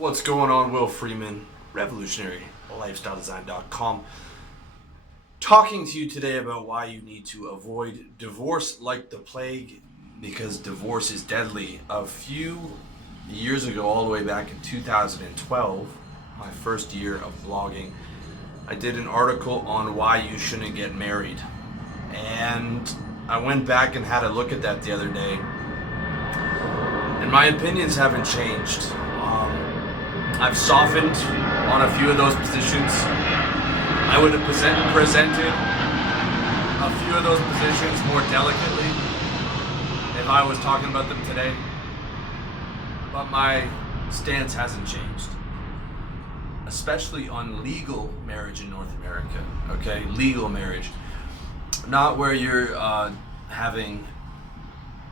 What's going on? Will Freeman, revolutionarylifestyledesign.com. Talking to you today about why you need to avoid divorce like the plague, because divorce is deadly. A few years ago, all the way back in 2012, my first year of blogging, I did an article on why you shouldn't get married. And I went back and had a look at that the other day, and my opinions haven't changed. I've softened on a few of those positions. I would have presented a few of those positions more delicately if I was talking about them today. But my stance hasn't changed. Especially on legal marriage in North America. Okay, legal marriage. Not where you're having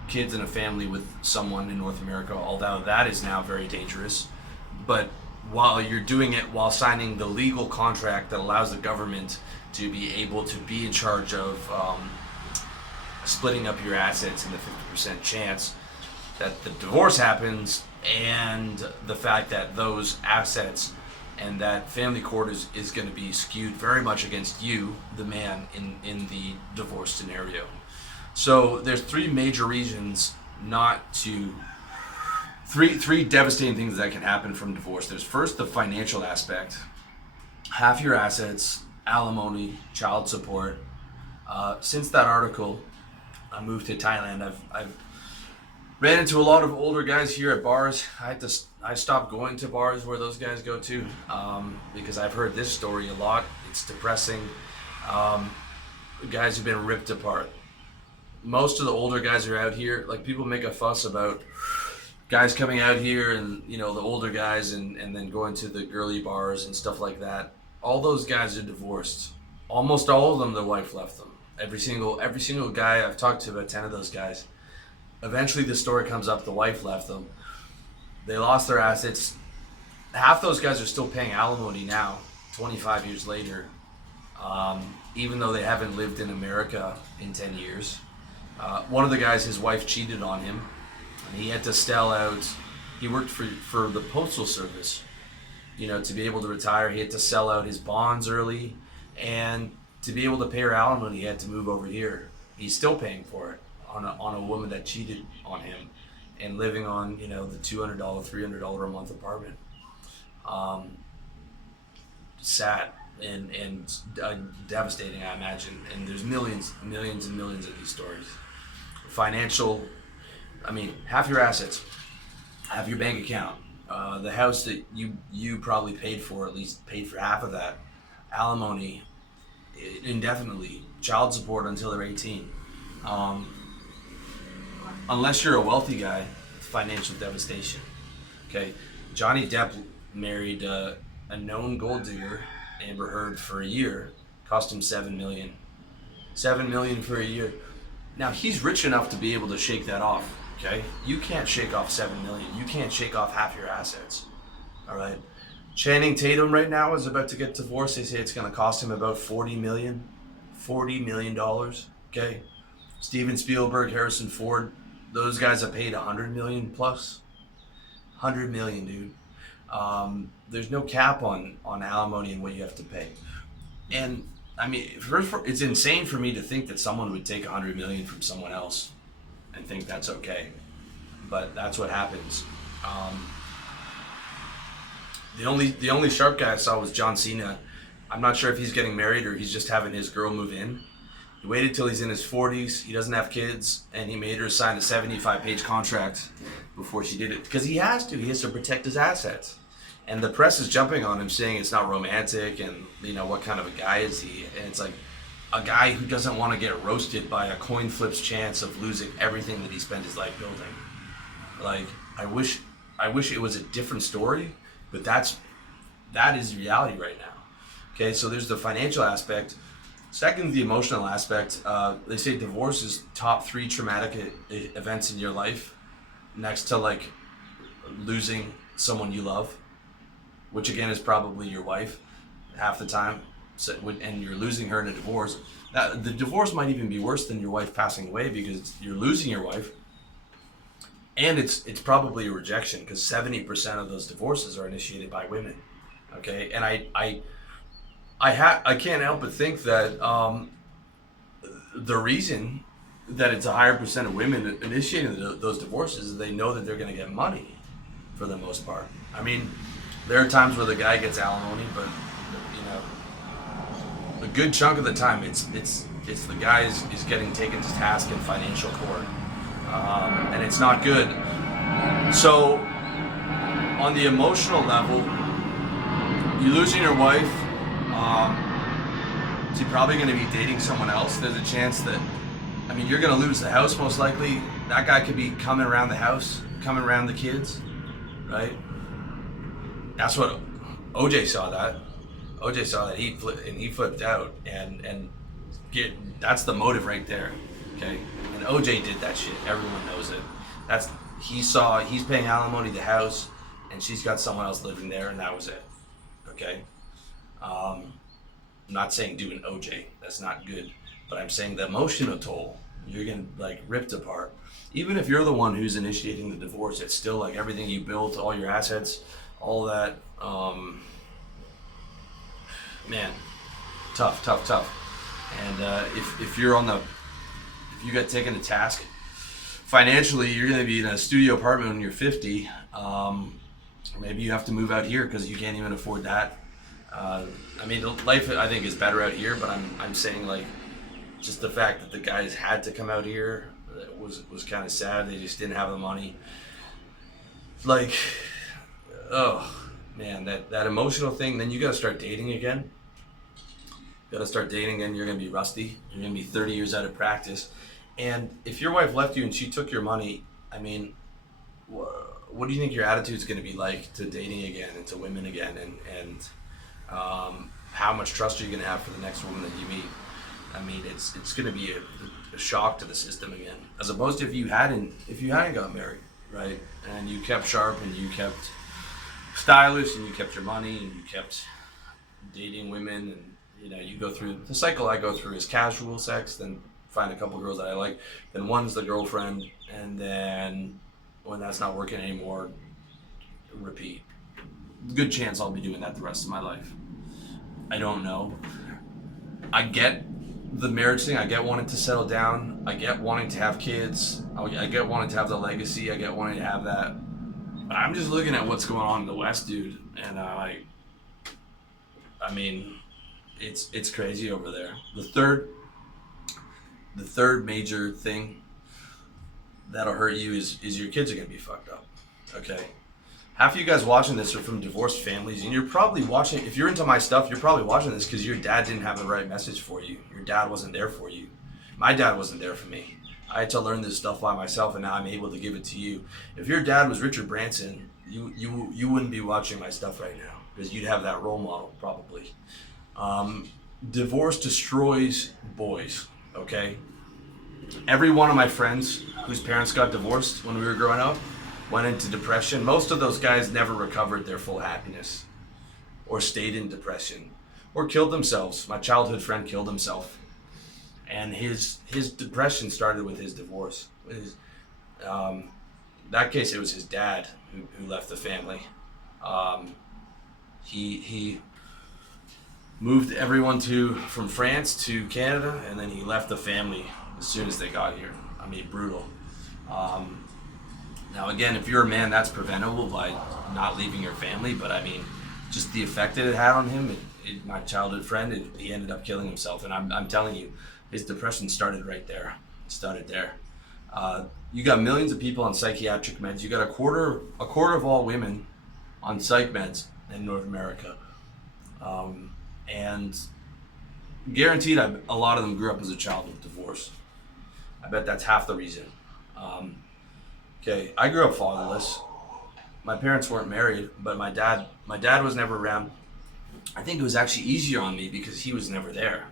kids and a family with someone in North America, although that is now very dangerous. But while you're doing it while signing the legal contract that allows the government to be able to be in charge of splitting up your assets and the 50% chance that the divorce happens, and the fact that those assets and that family court is going to be skewed very much against you, the man, in the divorce scenario. So there's three major reasons not to Three devastating things that can happen from divorce. There's first the financial aspect. Half your assets, alimony, child support. Since that article, I moved to Thailand. I've ran into a lot of older guys here at bars. I stopped going to bars where those guys go to because I've heard this story a lot. It's depressing. Guys who've been ripped apart. Most of the older guys are out here. Like, people make a fuss about guys coming out here and, the older guys and then going to the girly bars and stuff like that. All those guys are divorced. Almost all of them, their wife left them. Every single guy I've talked to, about 10 of those guys, eventually the story comes up, the wife left them. They lost their assets. Half those guys are still paying alimony now, 25 years later, even though they haven't lived in America in 10 years. One of the guys, his wife cheated on him. He had to sell out. He worked for the postal service, to be able to retire. He had to sell out his bonds early, and to be able to pay her alimony, he had to move over here. He's still paying for it on a woman that cheated on him, and living on the $200, $300 a month apartment. Sad and devastating, I imagine. And there's millions and millions of these stories. Financial. Half your assets, half your bank account, the house that you probably paid for, at least paid for half of that, alimony, indefinitely, child support until they're 18. Unless you're a wealthy guy, financial devastation. Okay, Johnny Depp married a known gold digger, Amber Heard, for a year, cost him $7 million. $7 million for a year. Now, he's rich enough to be able to shake that off. Okay, you can't shake off $7 million. You can't shake off half your assets. All right. Channing Tatum right now is about to get divorced. They say it's going to cost him about $40 million. $40 million. Okay. Steven Spielberg, Harrison Ford, those guys have paid $100 million plus. $100 million, dude. There's no cap on alimony and what you have to pay. And first, it's insane for me to think that someone would take $100 million from someone else and think that's okay, but that's what happens. The only sharp guy I saw was John Cena. I'm not sure if he's getting married or he's just having his girl move in. He waited till he's in his 40s. He doesn't have kids, and he made her sign a 75-page contract before she did it, because he has to. He has to protect his assets. And the press is jumping on him, saying it's not romantic, and what kind of a guy is he? And it's like, a guy who doesn't want to get roasted by a coin flip's chance of losing everything that he spent his life building. Like, I wish it was a different story, but that is reality right now. Okay, so there's the financial aspect. Second, the emotional aspect. They say divorce is top 3 traumatic events in your life, next to like losing someone you love, which again is probably your wife half the time. And you're losing her in a divorce. The divorce might even be worse than your wife passing away, because you're losing your wife and it's probably a rejection because 70% of those divorces are initiated by women. Okay, and I can't help but think that the reason that it's a higher percent of women initiating those divorces is they know that they're going to get money for the most part. I mean, there are times where the guy gets alimony, but you know, a good chunk of the time it's the guy is getting taken to task in financial court, and it's not good. So on the emotional level, you losing your wife, she's probably going to be dating someone else. There's a chance that, I mean, you're going to lose the house most likely. That guy could be coming around the house, coming around the kids, right? That's what OJ saw that. OJ saw that he flipped out, and that's the motive right there, okay? And OJ did that shit. Everyone knows it. He's paying alimony to the house, and she's got someone else living there, and that was it, okay? I'm not saying do an OJ. That's not good. But I'm saying the emotional toll, you're getting like ripped apart. Even if you're the one who's initiating the divorce, it's still like everything you built, all your assets, all that. Man, tough. And if you got taken to task financially, you're going to be in a studio apartment when you're 50. Maybe you have to move out here because you can't even afford that. I mean, life I think is better out here, but I'm saying like just the fact that the guys had to come out here was kind of sad. They just didn't have the money. Like, oh man, that emotional thing. Then you got to start dating again. You're gonna be rusty. You're gonna be 30 years out of practice. And if your wife left you and she took your money, I mean, what do you think your attitude's gonna be like to dating again and to women again, and how much trust are you gonna have for the next woman that you meet? I mean, it's gonna be a shock to the system again, as opposed to if you hadn't got married, right? And you kept sharp and you kept stylish and you kept your money and you kept dating women, and you know, you go through the cycle I go through is casual sex, then find a couple girls that I like, then one's the girlfriend, and then when that's not working anymore, repeat. Good chance I'll be doing that the rest of my life. I don't know. I get the marriage thing. I get wanting to settle down. I get wanting to have kids. I get wanting to have the legacy. I get wanting to have that. But I'm just looking at what's going on in the West, dude, and I mean, it's crazy over there. The third major thing that'll hurt you is your kids are gonna be fucked up. Okay. Half of you guys watching this are from divorced families, and you're probably watching, if you're into my stuff, you're probably watching this because your dad didn't have the right message for you. Your dad wasn't there for you. My dad wasn't there for me. I had to learn this stuff by myself, and now I'm able to give it to you. If your dad was Richard Branson, you wouldn't be watching my stuff right now because you'd have that role model probably. Divorce destroys boys, okay? Every one of my friends whose parents got divorced when we were growing up went into depression. Most of those guys never recovered their full happiness or stayed in depression or killed themselves. My childhood friend killed himself, and his depression started with his divorce. That case, it was his dad who left the family. He moved everyone from France to Canada, and then he left the family as soon as they got here. I mean, brutal. Now again, if you're a man, that's preventable by not leaving your family, but I mean, just the effect that it had on him, my childhood friend, he ended up killing himself, and I'm telling you, his depression started right there. It started there. You got millions of people on psychiatric meds. You got a quarter of all women on psych meds in North America. And guaranteed a lot of them grew up as a child with divorce. I bet that's half the reason. Okay, I grew up fatherless. My parents weren't married, but my dad was never around. I think it was actually easier on me because he was never there.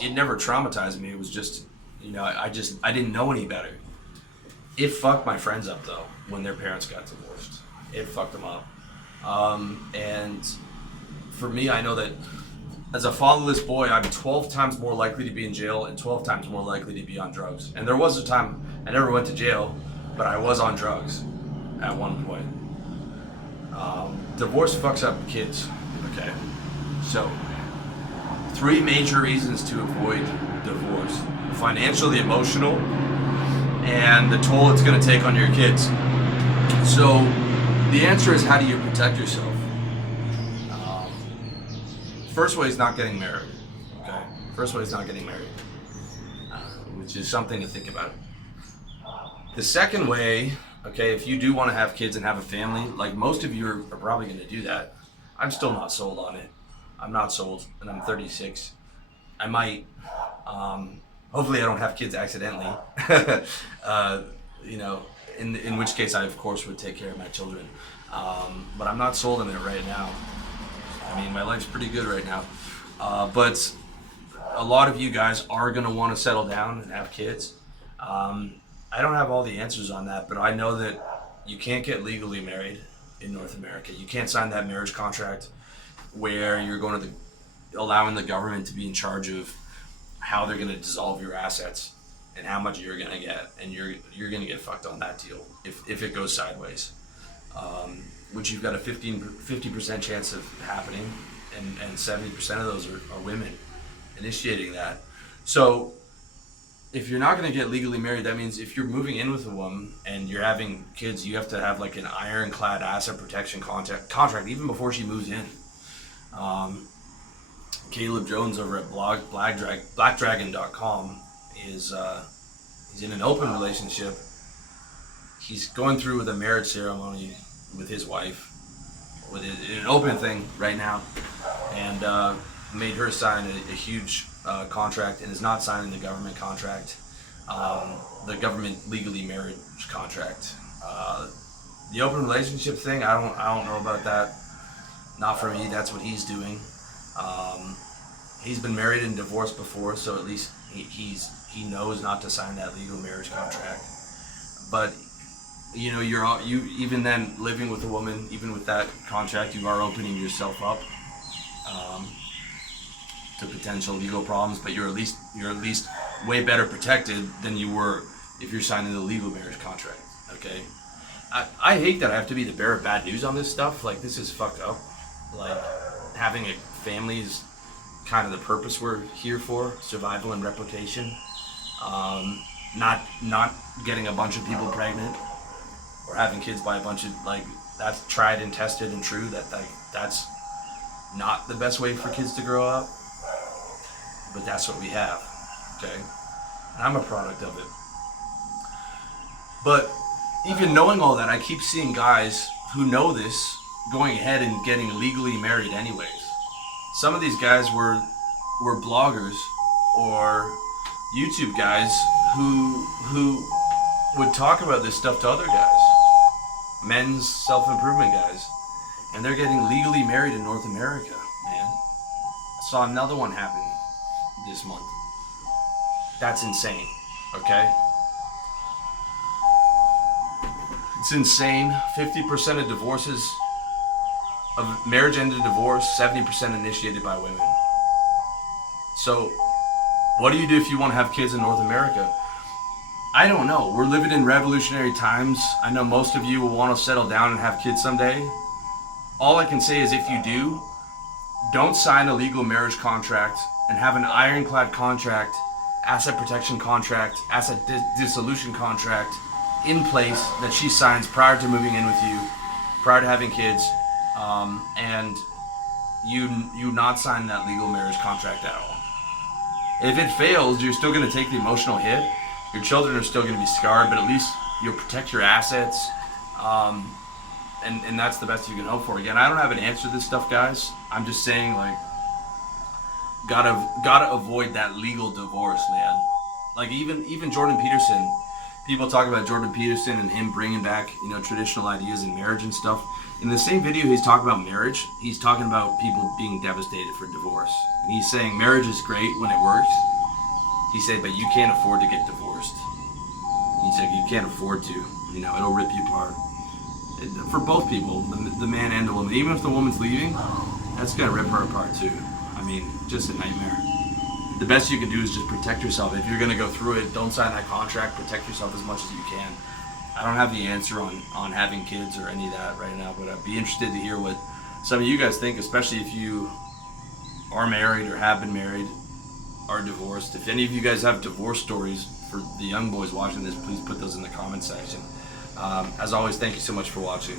It never traumatized me. It was just, you know, I didn't know any better. It fucked my friends up though when their parents got divorced. It fucked them up. And for me, I know that as a fatherless boy, I'm 12 times more likely to be in jail and 12 times more likely to be on drugs. And there was a time I never went to jail, but I was on drugs at one point. Divorce fucks up kids, okay? So, 3 major reasons to avoid divorce: financial, the emotional, and the toll it's going to take on your kids. So, the answer is, how do you protect yourself? First way is not getting married, okay? First way is not getting married, which is something to think about. The second way, okay, if you do want to have kids and have a family, like most of you are probably going to do that. I'm still not sold on it. I'm not sold, and I'm 36. I might. Hopefully I don't have kids accidentally. In which case I, of course, would take care of my children. But I'm not sold on it right now. I mean, my life's pretty good right now. But a lot of you guys are going to want to settle down and have kids. I don't have all the answers on that, but I know that you can't get legally married in North America. You can't sign that marriage contract where you're going to allowing the government to be in charge of how they're going to dissolve your assets and how much you're going to get, and you're going to get fucked on that deal if it goes sideways, which you've got a 50% chance of happening, and 70% of those are women initiating that. So if you're not going to get legally married, that means if you're moving in with a woman and you're having kids, you have to have like an ironclad asset protection contract even before she moves in. Caleb Jones over at blackdragon.com is he's in an open relationship. He's going through with a marriage ceremony with his wife, with an open thing right now, and made her sign a huge contract, and is not signing the government contract, the government legally marriage contract. The open relationship thing, I don't know about that. Not for me. That's what he's doing. He's been married and divorced before, so at least he knows not to sign that legal marriage contract. But you even then living with a woman, even with that contract, you are opening yourself up to potential legal problems. But you're at least way better protected than you were if you're signing the legal marriage contract. Okay, I hate that I have to be the bearer of bad news on this stuff. Like, this is fucked up. Like, having a family is kind of the purpose we're here for, survival and replication. Not getting a bunch of people pregnant or having kids by a bunch of, like, that's tried and tested and true, that's not the best way for kids to grow up. But that's what we have, okay? And I'm a product of it. But even knowing all that, I keep seeing guys who know this going ahead and getting legally married anyways. Some of these guys were bloggers or YouTube guys who would talk about this stuff to other guys, men's self-improvement guys, and they're getting legally married in North America, man. I saw another one happen this month. That's insane, okay? It's insane. 50% of divorces, of marriage ended divorce, 70% initiated by women. So, what do you do if you want to have kids in North America? I don't know. We're living in revolutionary times. I know most of you will want to settle down and have kids someday. All I can say is, if you do, don't sign a legal marriage contract and have an ironclad contract, asset protection contract, asset dissolution contract in place that she signs prior to moving in with you, prior to having kids, and you not sign that legal marriage contract at all. If it fails, you're still going to take the emotional hit. Your children are still going to be scarred, but at least you'll protect your assets, and that's the best you can hope for. Again, I don't have an answer to this stuff, guys. I'm just saying, like, gotta avoid that legal divorce, man. Like, even Jordan Peterson. People talk about Jordan Peterson and him bringing back, traditional ideas in marriage and stuff. In the same video he's talking about marriage, he's talking about people being devastated for divorce. And he's saying marriage is great when it works. He said, but you can't afford to get divorced. He said, you can't afford to. It'll rip you apart. For both people, the man and the woman. Even if the woman's leaving, that's going to rip her apart too. I mean, just a nightmare. The best you can do is just protect yourself. If you're going to go through it, don't sign that contract. Protect yourself as much as you can. I don't have the answer on having kids or any of that right now, but I'd be interested to hear what some of you guys think, especially if you are married or have been married, are divorced. If any of you guys have divorce stories for the young boys watching this, please put those in the comment section. As always, thank you so much for watching.